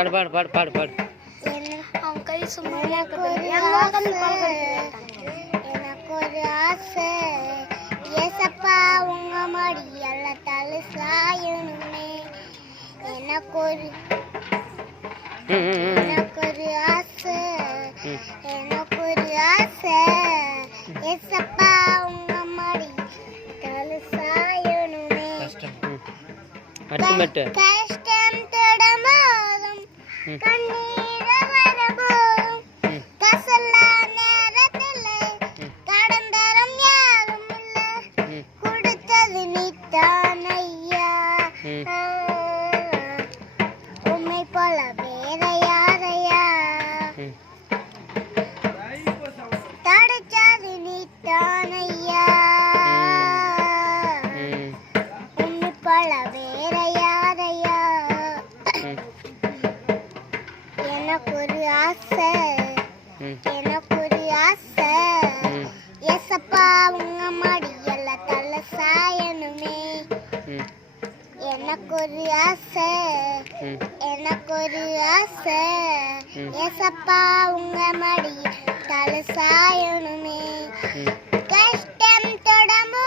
பாடு பாடு பாடு பாடு பாடு. எனக்கு ஒரு ஆசை ஏசப்பா உங்க மடி எல்லாம் தலை சாயணுமே. எனக்கு ஒரு ஆசை ஏசப்பா உங்க மடி தலை சாயணுமே. கஷ்டம் தொடமாதும் கண்ணீர வரபோதும் கசல்லா நேரத்தில் கடந்தரம் யாரும் இல்லை. கொடுத்தது நீத்தான் ஐயா, உம்மை போல வேற யாரையா. தடைச்சது நீத்தான் ஐயா, உம்மை போல வேற யாரையா. எனக்கு ஒரு ஆசை ஏசப்பா உங்க மடி எல்லாம் தலை சாயணுமே. எனக்கு ஒரு ஆசை ஏசப்பா உங்க மடி தலை சாயணுமே. கஷ்டம் தொடமோ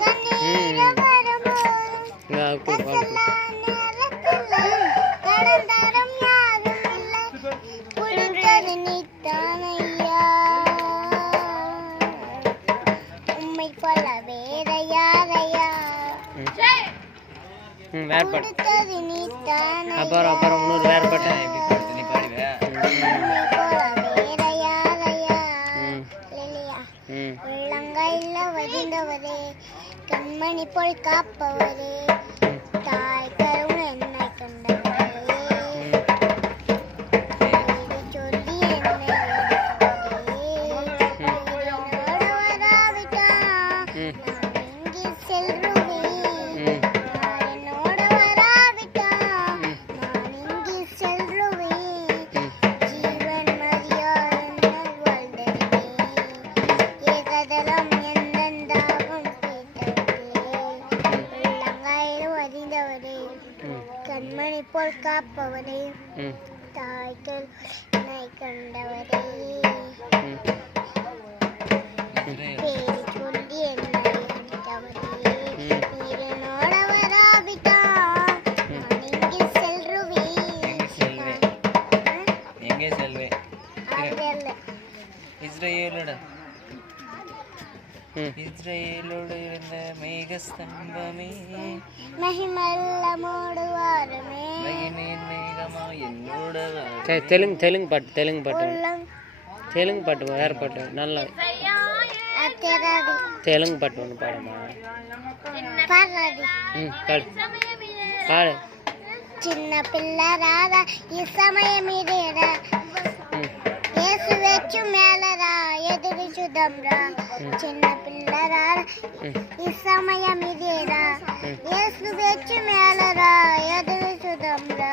கண்ணீர வரமோ கசலா நேரத்தில் கடந்தரம் யாரும் இல்லை. கொடுத்தது நீத்தான் ஐயா, உம்மை போல வேற யாரையா. கொடுத்தது நீத்தான் அப்புறம் இன்னொரு வேற பாட்டு வேற யாரையா. உள்ளங்கையில வதிந்தவரே, கண்மணி போல் காப்பவரே, தாய் கருணை என்னை கண்டவரே, சொல்லி என்னை வராவிட்டா நான் எங்கே செல்லுவேன். என்னோட வராவிட்டா நான் எங்கே செல்லுவேன். ஜீவன் மரியாதை வாழ்ந்தருவேன். ஏகதலம் எந்தெந்தாகும் உள்ளங்காயில் வதிந்தவரே, கண்மணி போல் காப்பவரே, தாய்கள் என்னை கண்டவரே, பேர் சொல்லி என்னை அழைத்தவரே, நீர் என்னோட வராவிட்டா நான் எங்கே செல்லுவேன். எங்கே செல்வேன்? அதல்ல இஸ்ரேலோடு இருந்த மேகஸ்தம்பமே, மகிமல்ல மூடுவாரமே. மேகமா என்னோட. தெலுங்கு பாட்டு வேற பாட்டு நல்லா தெலுங்கு பாட்டு ஒன்று பாடுமா? பாடு பாடு. చిన్న పిల్లరారా ఈ సమయమిదేరా, యేసు వెచ్చు మేలరా ఎదురు చూద్దాంరా. చిన్న పిల్లరారా ఈ సమయమిదేరా, యేసు వెచ్చు మేలరా ఎదురు చూద్దాంరా.